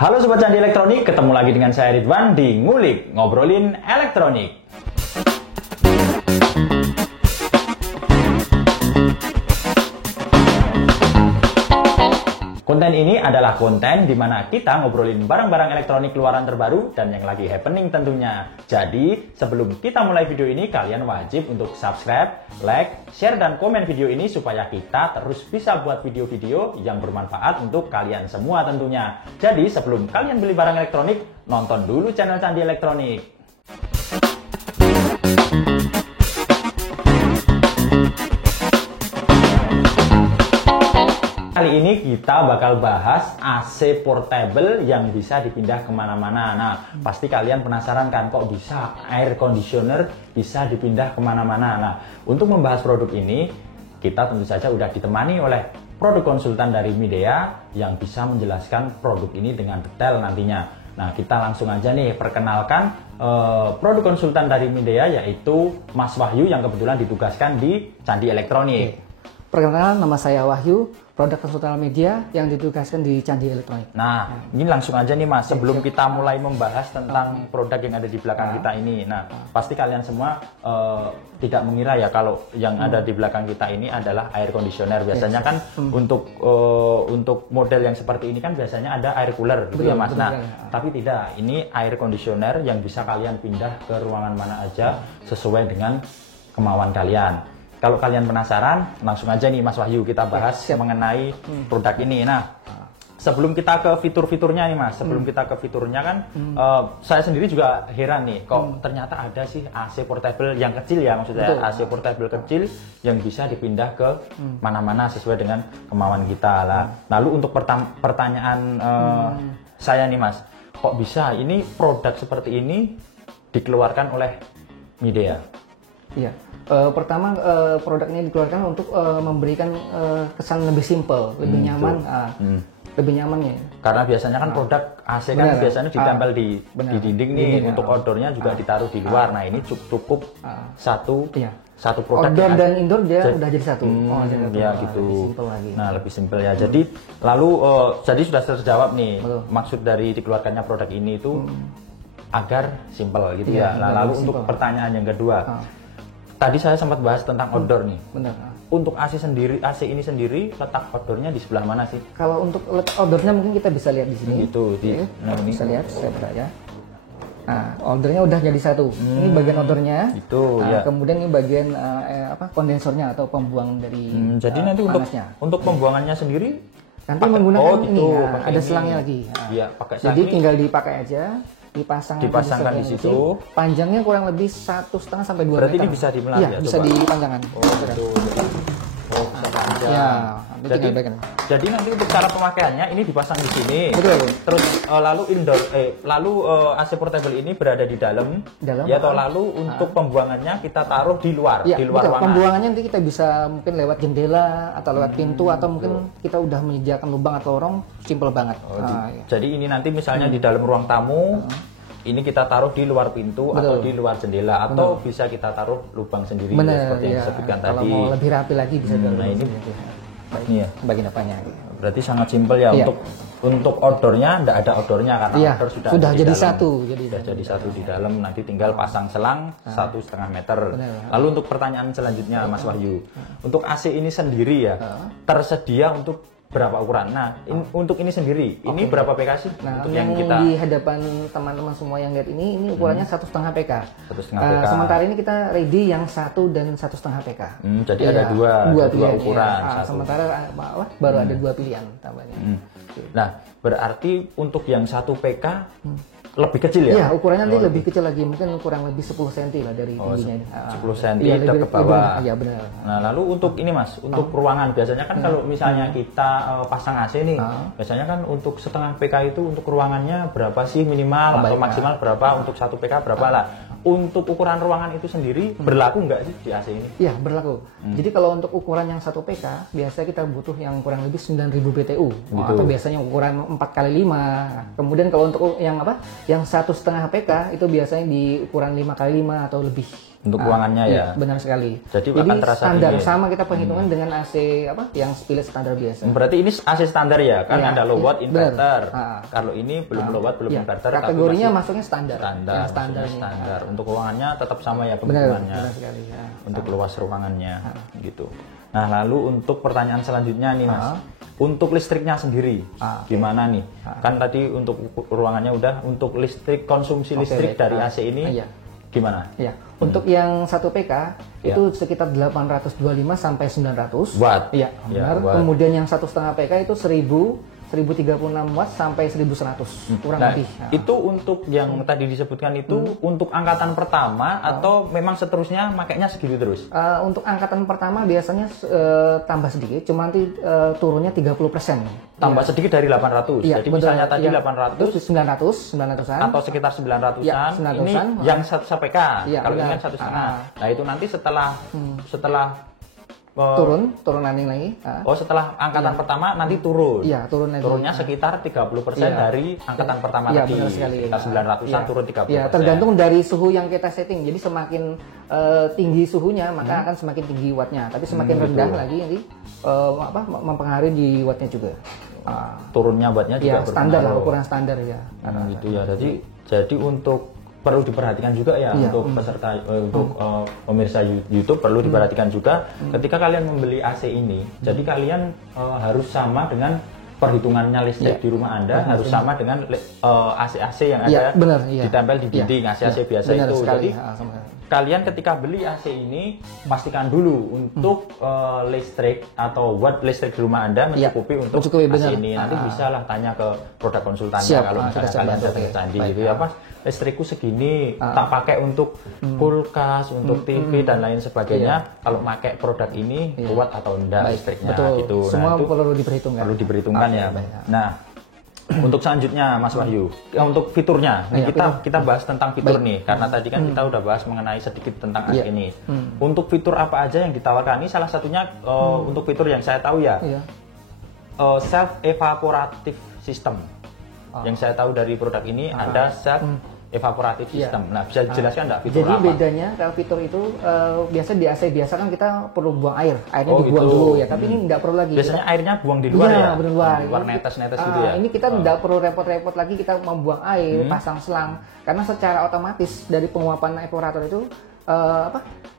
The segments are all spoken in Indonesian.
Halo Sobat Candi Elektronik, ketemu lagi dengan saya Ridwan di Ngulik, Ngobrolin Elektronik. Konten ini adalah konten di mana kita ngobrolin barang-barang elektronik keluaran terbaru dan yang lagi happening tentunya. Jadi, sebelum kita mulai video ini, kalian wajib untuk subscribe, like, share, dan komen video ini supaya kita terus bisa buat video-video yang bermanfaat untuk kalian semua tentunya. Jadi, sebelum kalian beli barang elektronik, nonton dulu channel Candi Elektronik. Kali ini kita bakal bahas AC portable yang bisa dipindah kemana-mana. Nah, pasti kalian penasaran kan, kok bisa air conditioner bisa dipindah kemana-mana. Nah, untuk membahas produk ini, kita tentu saja udah ditemani oleh produk konsultan dari Midea yang bisa menjelaskan produk ini dengan detail nantinya. Nah, kita langsung aja nih perkenalkan produk konsultan dari Midea, yaitu Mas Wahyu yang kebetulan ditugaskan di Candi Elektronik. Perkenalkan, nama saya Wahyu, produk konsultan media yang ditugaskan di Candi Elektronik. Nah, ini langsung aja nih Mas, sebelum kita mulai membahas tentang produk yang ada di belakang kita ini. Nah, pasti kalian semua tidak mengira ya kalau yang ada di belakang kita ini adalah air conditioner. Biasanya kan untuk model yang seperti ini kan biasanya ada air cooler gitu ya Mas. Nah, tapi tidak, ini air conditioner yang bisa kalian pindah ke ruangan mana aja sesuai dengan kemauan kalian. Kalau kalian penasaran, langsung aja nih Mas Wahyu kita bahas mengenai produk ini. Nah, sebelum kita ke fitur-fiturnya nih Mas, sebelum kita ke fiturnya kan, saya sendiri juga heran nih, kok ternyata ada sih AC portable yang kecil ya, maksudnya AC portable kecil yang bisa dipindah ke mana-mana sesuai dengan kemauan kita lah. Lalu untuk pertanyaan saya nih Mas, kok bisa ini produk seperti ini dikeluarkan oleh Midea? Iya. Pertama, produk ini dikeluarkan untuk memberikan kesan lebih simple, lebih nyaman, lebih nyaman ya. Karena biasanya kan produk AC kan biasanya ditempel di dinding nih, untuk outdoornya juga ditaruh di luar. Nah, ini cukup satu produk. Outdoor dan indoor dia udah jadi satu. Ya gitu. Lebih simple lagi. Nah, lebih simple ya. Jadi lalu jadi sudah terjawab nih maksud dari dikeluarkannya produk ini itu agar simple gitu ya. Nah, lalu untuk pertanyaan yang kedua. Tadi saya sempat bahas tentang outdoor nih. Benar. Untuk AC ini sendiri letak outdoornya di sebelah mana sih? Kalau untuk letak outdoornya mungkin kita bisa lihat di sini. Gitu. Nah, bisa lihat, saya ya. Nah, outdoornya udah jadi satu. Ini bagian outdoornya. Itu ya. Kemudian ini bagian kondensornya atau pembuang dari jadi nanti untuk pembuangannya sendiri nanti menggunakan ini ada selangnya lagi. Iya, pakai selang. Jadi tinggal dipakai aja. Dipasangkan di situ. Panjangnya kurang lebih 1,5 sampai 2 meter. Berarti ini bisa dimelar ya? Bisa dipanjangkan. Ya, jadi nanti untuk cara pemakaiannya ini dipasang di sini. Betul. Terus lalu AC portable ini berada di dalam ya, atau lalu untuk pembuangannya kita taruh di luar, di luar ruangan. Pembuangannya nanti kita bisa mungkin lewat jendela atau lewat pintu atau mungkin kita udah menyediakan lubang atau lorong, simple banget. Jadi ini nanti misalnya di dalam ruang tamu ini kita taruh di luar pintu atau di luar jendela atau bisa kita taruh lubang sendiri seperti yang disebutkan tadi. Kalau mau lebih rapi lagi bisa nah ini bagian apanya. Berarti sangat simpel ya. Untuk outdoornya tidak ada outdoornya karena outdoor sudah jadi dalam. satu. Sudah jadi satu di dalam, nanti tinggal pasang selang 1,5 meter. Lalu untuk pertanyaan selanjutnya Mas Wahyu, untuk AC ini sendiri ya tersedia untuk berapa ukuran? Nah, untuk ini sendiri, ini berapa PK sih? Nah, untuk yang kita di hadapan teman-teman semua yang lihat ini ukurannya 1,5 PK. 1,5 PK. Sementara ini kita ready yang 1 dan 1,5 PK. Jadi ada dua ukuran. Sementara baru ada 2 pilihan tambahnya. Nah, berarti untuk yang 1 PK lebih kecil ya? Iya, ukurannya nanti lebih kecil lagi, mungkin kurang lebih 10 cm lah dari tingginya. 10 cm ke bawah. Iya, benar. Nah, lalu untuk ini Mas, untuk ruangan biasanya kan kalau misalnya kita pasang AC nih, biasanya kan untuk 1,5 PK itu untuk ruangannya berapa sih minimal atau maksimal berapa, untuk 1 PK berapa lah. Untuk ukuran ruangan itu sendiri berlaku nggak sih di AC ini? Iya, berlaku. Jadi kalau untuk ukuran yang 1 PK, biasanya kita butuh yang kurang lebih 9.000 BTU. Atau biasanya ukuran 4x5. Kemudian kalau untuk yang 1,5 PK itu biasanya di ukuran 5x5 atau lebih. Untuk ruangannya ya. Benar sekali. Jadi akan terasa standar dingin. sama kita perhitungan dengan AC yang split standar biasa. Berarti ini AC standar ya, kan ada low watt inverter. benar. Kalau ini belum low watt, belum inverter, Kategorinya tapi masuknya standar. Yang standarnya. standar. Untuk ruangannya tetap sama ya Benar penghitungannya. sekali. Ya. Untuk luas ruangannya gitu. Nah, lalu untuk pertanyaan selanjutnya nih Mas. Untuk listriknya sendiri gimana nih? Kan tadi untuk ruangannya udah, untuk listrik, konsumsi listrik dari AC ini gimana? Ya, untuk yang 1 PK itu sekitar 825 sampai 900 watt. Iya, benar. watt. Kemudian yang 1,5 PK itu 1036 watt sampai 1100 kurang lebih. Itu untuk yang tadi disebutkan itu untuk angkatan pertama atau memang seterusnya makanya segitu terus? Untuk angkatan pertama biasanya tambah sedikit, cuma nanti turunnya 30%. Tambah sedikit dari 800. Iya, Jadi betul. misalnya tadi Iya. 800 Terus 900-an atau sekitar 900-an. Iya, 900-an. Ini yang 1 PK. Iya, Kalau ini benar. kan 1,5. Nah, itu nanti setelah turun nanti lagi. Setelah angkatan pertama nanti turun. Iya, turun lagi. Turunnya sekitar 30% dari angkatan pertama Iya, tadi. benar sekali. Sekitar 900-an turun 30%. Iya, tergantung dari suhu yang kita setting. Jadi semakin tinggi suhunya, maka akan semakin tinggi wattnya. Tapi semakin rendah lagi nanti mempengaruhi di wattnya juga. Turunnya wattnya juga standar lah, berpengaruh. ukuran standar ya. Gitu ya. Jadi untuk perlu diperhatikan juga ya untuk peserta untuk pemirsa YouTube perlu diperhatikan juga ketika kalian membeli AC ini. Jadi kalian harus sama dengan perhitungannya listrik di rumah Anda harus sama dengan AC-AC yang ada ditempel di dinding AC-AC biasa itu. Jadi kalian ketika beli AC ini pastikan dulu untuk listrik atau watt listrik di rumah Anda mencukupi untuk AC ini. Nanti bisa lah tanya ke produk konsultannya kalau misalnya kalian datang ke Candi gitu ya, Pak. Listrikku segini, tak pakai untuk kulkas, untuk TV dan lain sebagainya. Kalau pakai produk ini kuat atau enggak listriknya gitu. Semua itu perlu diperhitungkan. Perlu diperhitungkan ya. Nah, untuk selanjutnya Mas Wahyu, untuk fiturnya, kita bahas tentang fitur nih, karena tadi kan kita udah bahas mengenai sedikit tentang AC ini. Untuk fitur apa aja yang ditawarkan ini, salah satunya untuk fitur yang saya tahu ya, self evaporative system. Yang saya tahu dari produk ini ada self evaporative system. Nah, bisa dijelaskan nggak fitur Jadi apa? bedanya kalau fitur itu biasa di AC biasa kan kita perlu buang airnya dibuang gitu. dulu ya. Tapi ini nggak perlu lagi. Biasanya airnya buang di luar ya? Di luar. Luar netes-netes gitu ya? Ini kita nggak perlu repot-repot lagi kita membuang air, pasang selang. Karena secara otomatis dari penguapan evaporator itu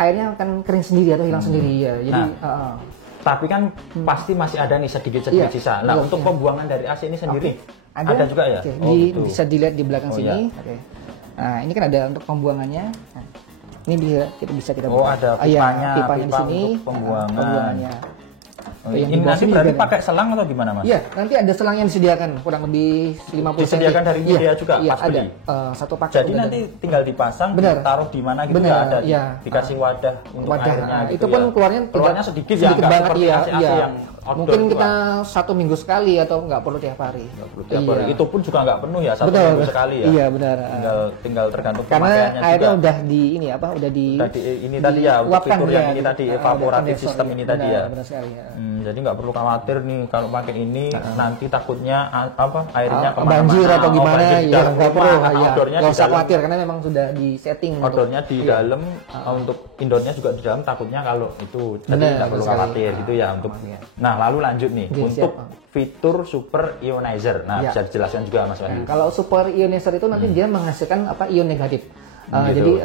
airnya akan kering sendiri atau hilang sendiri ya. Jadi tapi kan pasti masih ada nih sedikit-sedikit sisa. Nah, untuk pembuangan dari AC ini sendiri ada juga ya? Gitu. Bisa dilihat di belakang sini. Nah, ini kan ada untuk pembuangannya. Nah, ini bisa kita buka. Ada pipanya, pipanya di sini. untuk pembuangannya. Yang ini nanti berarti pakai selang atau gimana, Mas? Iya, nanti ada selang yang disediakan kurang lebih 50 disediakan dari media juga iya, pas beli. Satu paket. Jadi nanti tinggal dipasang, taruh di mana gitu ya, ada dikasih wadah untuk airnya gitu. Itu pun keluarnya sedikit ya, nggak banget seperti AC-AC yang mungkin kita 1 minggu sekali atau nggak perlu tiap hari. Tiap hari. Itu pun juga nggak penuh ya, 1 minggu sekali ya. Iya benar. Tinggal tergantung karena pemakaiannya airnya juga. udah di ini tadi ya, untuk fitur yang ini tadi evaporatif system ini tadi ya. Benar sekali ya. Jadi nggak perlu khawatir nih kalau pakai ini nanti takutnya airnya kemana-mana, banjir atau gimana ya nggak perlu outdoornya nggak di usah dalam. khawatir karena memang sudah di setting Outdoornya di dalam, untuk indoornya juga di dalam, takutnya kalau itu jadi nggak perlu khawatir gitu ya untuk. Nah, lalu lanjut nih untuk fitur super ionizer. Nah, bisa dijelaskan juga Mas Wahyu. Kalau super ionizer itu nanti dia menghasilkan ion negatif. Jadi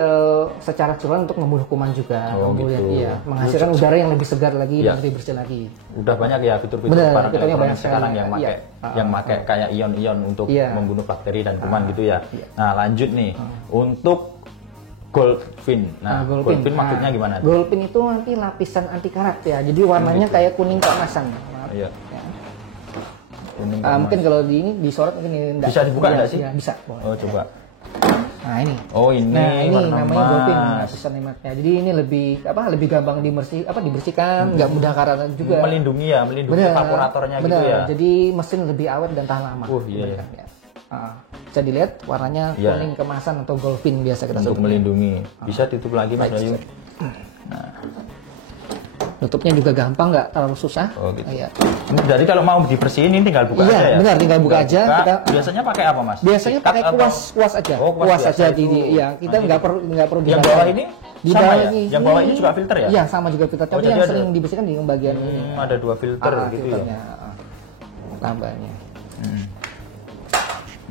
secara keseluruhan untuk membunuh kuman juga, kemudian menghasilkan udara yang lebih segar lagi dan lebih bersih lagi. Udah banyak ya fitur-fitur elektronik sekarang yang pakai kayak ion-ion untuk membunuh bakteri dan kuman gitu ya. Nah, lanjut nih untuk Goldfin. Nah, Goldfin maksudnya gimana? Goldfin itu nanti lapisan anti karat ya. Jadi warnanya kayak kuning keemasan. Iya. Mungkin kalau disorot mungkin enggak. Bisa dibuka enggak sih? Ya, bisa. Oh, coba. Nah, ini. Ini namanya Goldfin lapisan emasnya. Jadi ini lebih gampang dibersihkan, nggak mudah karat juga. Melindungi evaporatornya gitu ya. Jadi mesin lebih awet dan tahan lama. Iya. Bisa dilihat warnanya kuning kemasan atau Goldfin biasa kita sebut. Untuk melindungi. Bisa ditutup lagi Mas Wahyu. Nah. Nutupnya juga gampang, nggak terlalu susah. Gitu. Jadi kalau mau dibersihin ini tinggal buka aja ya? Benar, tinggal buka aja. Biasanya pakai apa Mas? Biasanya pakai kuas aja. Kuas aja kita nggak perlu yang bawah ini? Di sama bawah ya? Yang bawah ini juga filter ya? Iya, sama juga filter. Tapi jadi yang ada- sering dibersihkan di bagian ini. Ada 2 filter gitu ya. filternya, tambahnya.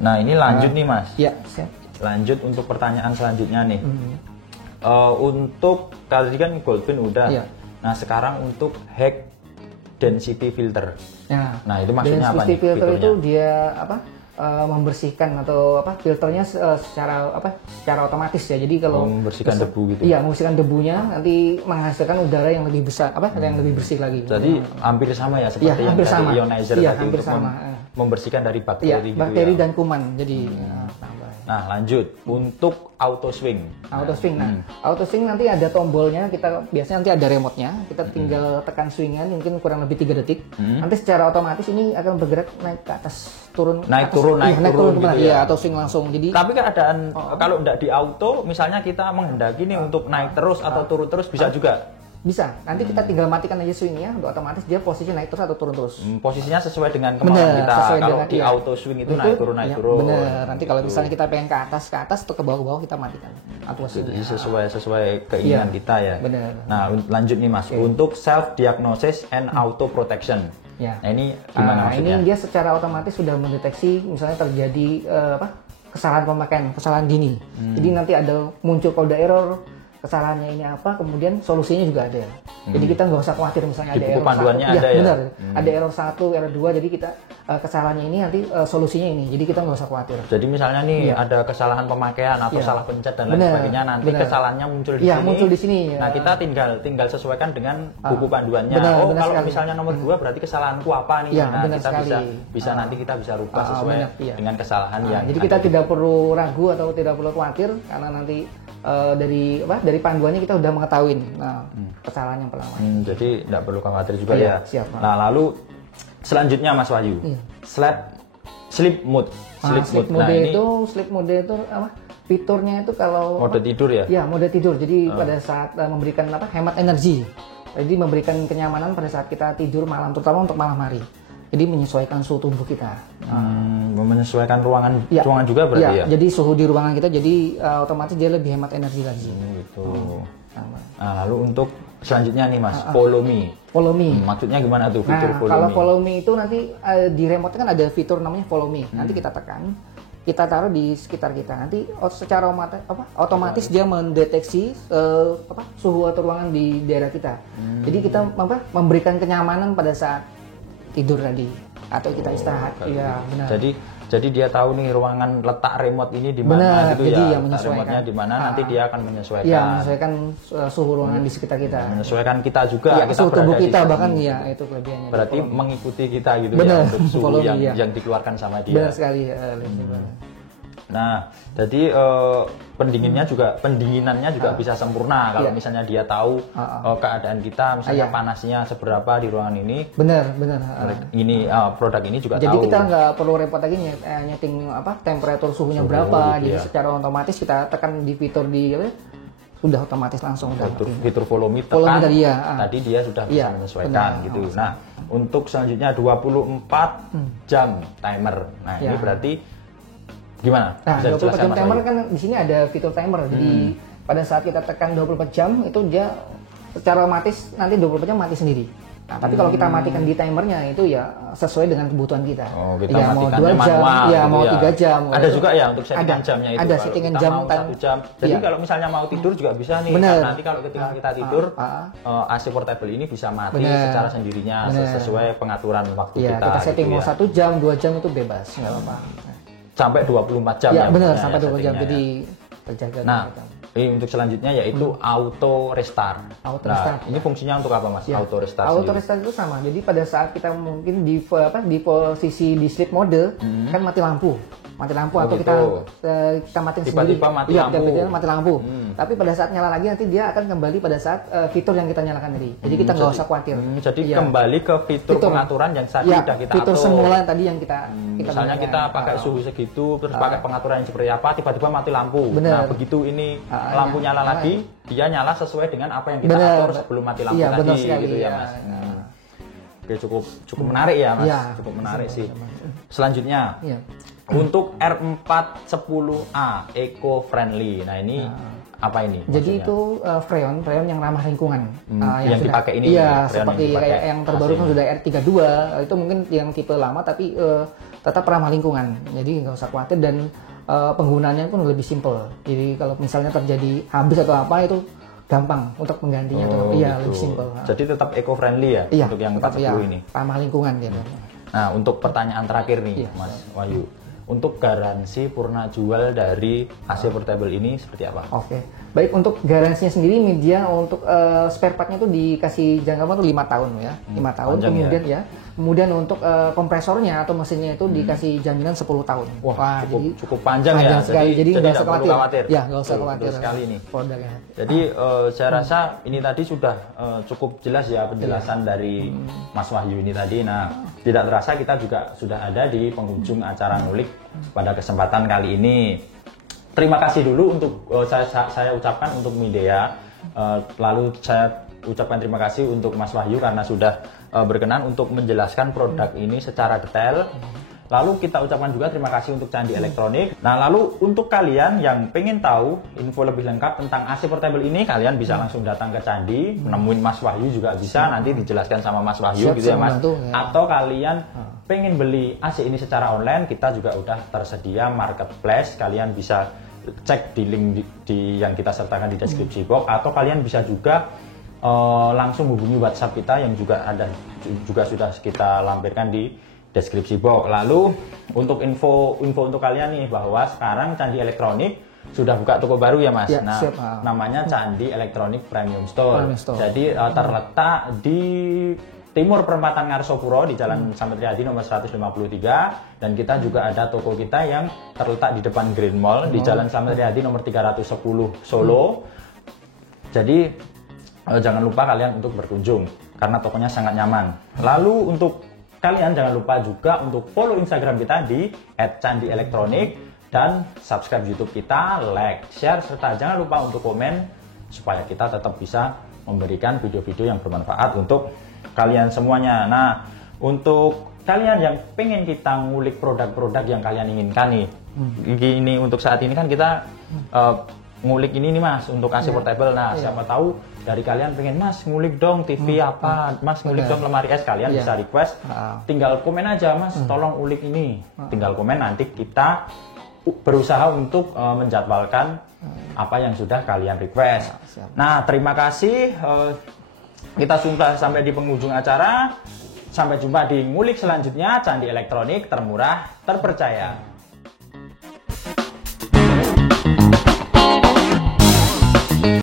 Nah, ini lanjut nih Mas. Iya, siap. Lanjut untuk pertanyaan selanjutnya nih. Untuk tadi kan Goldfin udah. Iya. Nah, sekarang untuk high density filter. Ya. Nah, itu maksudnya apa density nih filter fiturnya? itu dia apa? Membersihkan atau apa filternya secara otomatis ya. Jadi kalau membersihkan debu gitu. Iya, membersihkan debunya nanti menghasilkan udara yang lebih besar yang lebih bersih lagi. Jadi hampir sama ya seperti Iya, yang hampir tadi sama. ionizer Iya, tadi hampir untuk sama. membersihkan dari Iya, bakteri gitu bakteri ya. dan kuman. Jadi tambah. Nah, lanjut untuk auto swing. Auto swing. Nah, auto swing nanti ada tombolnya, kita biasanya nanti ada remote-nya, kita tinggal tekan swingan mungkin kurang lebih 3 detik. Nanti secara otomatis ini akan bergerak naik ke atas, turun Naik ke atas. turun, naik turun kemana? gitu ya. Iya, auto swing langsung. Jadi Tapi keadaan kalau tidak di auto, misalnya kita menghendaki nih untuk naik terus atau turun terus bisa juga. bisa. Nanti kita tinggal matikan aja swingnya, udah otomatis dia posisi naik terus atau turun terus. Posisinya sesuai dengan kemauan Bener, kita. sesuai Kalau dengan- di iya. auto swing itu Itu, naik turun ya, turun. Bener. Nanti kalau Gitu. misalnya kita pengen ke atas atau ke bawah kita matikan auto Jadi swing. sesuai keinginan Iya, kita ya. bener. Nah, lanjut nih Mas. Untuk self diagnosis and auto protection. Ya. Nah, ini gimana maksudnya? Ini dia secara otomatis sudah mendeteksi misalnya terjadi kesalahan pemakaian, kesalahan dini. Jadi nanti ada muncul kode error, kesalahannya ini apa, kemudian solusinya juga ada. Jadi kita nggak usah khawatir misalnya Di ada buku error panduannya 1. ada ya? Benar. Ada error 1, error 2, jadi kita kesalahannya ini nanti solusinya ini. Jadi kita nggak usah khawatir. Jadi misalnya nih Iya. ada kesalahan pemakaian atau Iya. salah pencet dan lain Bener, sebagainya, nanti bener. kesalahannya muncul di Iya, sini. muncul di sini, Nah, ya. kita tinggal sesuaikan dengan buku panduannya. bener, Oh, bener kalau sekali. misalnya nomor 2 berarti kesalahanku apa nih? Iya, Nah, bener kita sekali. bisa nanti kita bisa rubah sesuai bener, iya. dengan kesalahan yang Jadi ada kita di- tidak perlu ragu atau tidak perlu khawatir karena nanti dari panduannya kita udah mengetahui kesalahan yang pertama. jadi tidak perlu khawatir juga Iya, ya. siap, Pak. Nah, lalu selanjutnya Mas Wahyu. Iya. Sleep mode. Sleep Nah, mode ini sleep mode itu apa? Fiturnya itu kalau mode tidur ya? Ya, mode tidur. Jadi pada saat memberikan hemat energi. Jadi memberikan kenyamanan pada saat kita tidur malam, terutama untuk malam hari. Jadi menyesuaikan suhu tubuh kita. menyesuaikan ruangan Ya. ruangan juga berarti ya? Jadi suhu di ruangan kita jadi otomatis dia lebih hemat energi lagi. Gitu. Sama. Nah, lalu untuk selanjutnya nih Mas, follow me. Follow me. Maksudnya gimana tuh fitur Nah, follow kalau me? follow me itu nanti di remote kan ada fitur namanya follow me. Nanti kita tekan, kita taruh di sekitar kita. Nanti secara otomatis dia mendeteksi suhu atau ruangan di daerah kita. Jadi kita memberikan kenyamanan pada saat tidur tadi atau kita istirahat. Iya, benar. Jadi dia tahu nih ruangan letak remote ini di Benar, mana gitu jadi ya. yang Letak menyesuaikan. remote-nya di mana nanti dia akan menyesuaikan. Iya, menyesuaikan suhu ruangan di sekitar kita. Menyesuaikan kita juga. Iya, kita suhu tubuh berada di kita sini. bahkan ya itu kelebihannya. Berarti mengikuti kita gitu Benar, ya untuk suhu follow me, yang iya. yang dikeluarkan sama dia. Benar sekali. Nah, jadi pendinginannya juga bisa sempurna kalau Iya. misalnya dia tahu keadaan kita, misalnya Iya. panasnya seberapa di ruangan ini. Benar. Ini produk ini juga Jadi tahu. kita nggak perlu repot lagi nyeting temperatur suhunya berapa. gitu Jadi ya. secara otomatis kita tekan di fitur sudah otomatis langsung udah. Fitur follow me Follow me tekan, tadi ya, tadi dia sudah bisa Iya, menyesuaikan benar. gitu. Nah, untuk selanjutnya 24 jam timer. Nah, ini Ya. berarti gimana? Nah, Bisa 24 jam dijelaskan, Mas timer Wahyu? kan di sini ada fitur timer. Jadi pada saat kita tekan 24 jam itu dia secara otomatis nanti 24 jam mati sendiri. Nah, tapi kalau kita matikan di timernya itu ya sesuai dengan kebutuhan kita. Oh, kita ya, mau matikannya 2 jam, manual ya gitu mau ya. 3 jam. Ada juga ya untuk settingan Ada. jamnya itu. Ada Kalau settingan kita jam mau kan. 1 jam. Jadi Iya. kalau misalnya mau tidur juga bisa nih. Bener. Nanti kalau ketika kita tidur AC portable ini bisa mati Bener. secara sendirinya Bener. sesuai pengaturan waktu Iya, kita. kita setting gitu mau ya. 1 jam, 2 jam itu bebas, nggak apa-apa. Sampai 24 jam Ya, benar maksudnya sampai ya 24 jam. settingnya Jadi ya. terjaga. Nah, ini untuk selanjutnya yaitu auto restart. Auto Nah, restart. ini fungsinya untuk apa Mas? Ya, Auto restart. Auto sendiri. restart itu sama. Jadi pada saat kita mungkin di posisi di sleep mode kan mati lampu atau gitu. kita matiin sendiri. Tiba-tiba mati Iya, lampu. tiba-tiba mati lampu. Tapi pada saat nyala lagi nanti dia akan kembali pada saat fitur yang kita nyalakan tadi. Jadi kita nggak usah khawatir. Jadi Iya. kembali ke fitur pengaturan yang tadi Ya, sudah kita fitur upload. semula yang tadi yang kita Misalnya gunakan. kita pakai suhu segitu, terus pakai pengaturan yang seperti apa, tiba-tiba mati lampu. Bener. Nah, begitu ini lampu nyala lagi, dia nyala sesuai dengan apa yang kita Bener. atur sebelum mati lampu Iya, benar tadi, sekali, gitu ya, ya. Mas. Oke, cukup menarik ya, Mas. Iya. Cukup menarik sih. Selanjutnya, Iya. untuk R410A Eco Friendly. Nah, ini apa ini? Jadi maksudnya? itu freon yang ramah lingkungan. Yang dipakai ini iya, freon seperti yang dipakai kayak yang terbaru kan sudah R32, itu mungkin yang tipe lama tapi tetap ramah lingkungan. Jadi nggak usah khawatir dan penggunaannya pun lebih simple. Jadi kalau misalnya terjadi habis atau apa itu gampang untuk menggantinya. Iya, gitu. lebih simple. Jadi tetap eco friendly ya Iya, untuk yang tetap, 40 ini. Ramah lingkungan dia. Nah, untuk pertanyaan terakhir nih, Iya. Mas Wahyu. Untuk garansi purna jual dari AC portable ini seperti apa? Oke, baik untuk garansinya sendiri media untuk spare partnya itu dikasih jangka waktu 5 tahun ya, 5 tahun. Kemudian kemudian untuk kompresornya atau mesinnya itu dikasih jaminan 10 tahun. Wah, cukup panjang ya. Sekali. Jadi nggak usah perlu khawatir. Ya, nggak usah khawatir. Sekali nih. Produknya. Jadi saya rasa ini tadi sudah cukup jelas ya penjelasan dari Mas Wahyu ini tadi. Nah, tidak terasa kita juga sudah ada di penghujung acara ngulik pada kesempatan kali ini. Terima kasih dulu untuk saya ucapkan untuk Midea. Lalu saya ucapkan terima kasih untuk Mas Wahyu karena sudah berkenan untuk menjelaskan produk ini secara detail. Lalu kita ucapkan juga terima kasih untuk Candi Elektronik. Nah, lalu untuk kalian yang pengen tahu info lebih lengkap tentang AC portable ini, kalian bisa langsung datang ke Candi, menemuin Mas Wahyu juga bisa, nanti dijelaskan sama Mas Wahyu gitu ya Mas. Atau kalian pengen beli AC ini secara online, kita juga udah tersedia marketplace, kalian bisa cek di link di yang kita sertakan di deskripsi box, atau kalian bisa juga langsung hubungi WhatsApp kita yang juga sudah kita lampirkan di deskripsi box. Lalu untuk info untuk kalian nih bahwa sekarang Candi Elektronik sudah buka toko baru ya Mas. Ya, nah, siap, namanya Candi Elektronik Premium Store. Store. Jadi terletak di timur perempatan Ngarsopuro di Jalan Slamet Riyadi nomor 153, dan kita juga ada toko kita yang terletak di depan Green Mall di Jalan Slamet Riyadi nomor 310 Solo. Jadi jangan lupa kalian untuk berkunjung karena tokonya sangat nyaman. Lalu untuk kalian jangan lupa juga untuk follow Instagram kita di @candielektronik dan subscribe YouTube kita, like, share, serta jangan lupa untuk komen supaya kita tetap bisa memberikan video-video yang bermanfaat untuk kalian semuanya. Nah, untuk kalian yang pengen kita ngulik produk-produk yang kalian inginkan nih, ini untuk saat ini kan kita ngulik ini nih Mas untuk AC portable. Nah, siapa tahu dari kalian pengen Mas ngulik dong TV apa, Mas ngulik dong lemari es, kalian bisa request, tinggal komen aja Mas tolong ulik ini, tinggal komen, nanti kita berusaha untuk menjadwalkan apa yang sudah kalian request. Nah, terima kasih, kita sudah sampai di penghujung acara. Sampai jumpa di ngulik selanjutnya. Candi Elektronik termurah, terpercaya.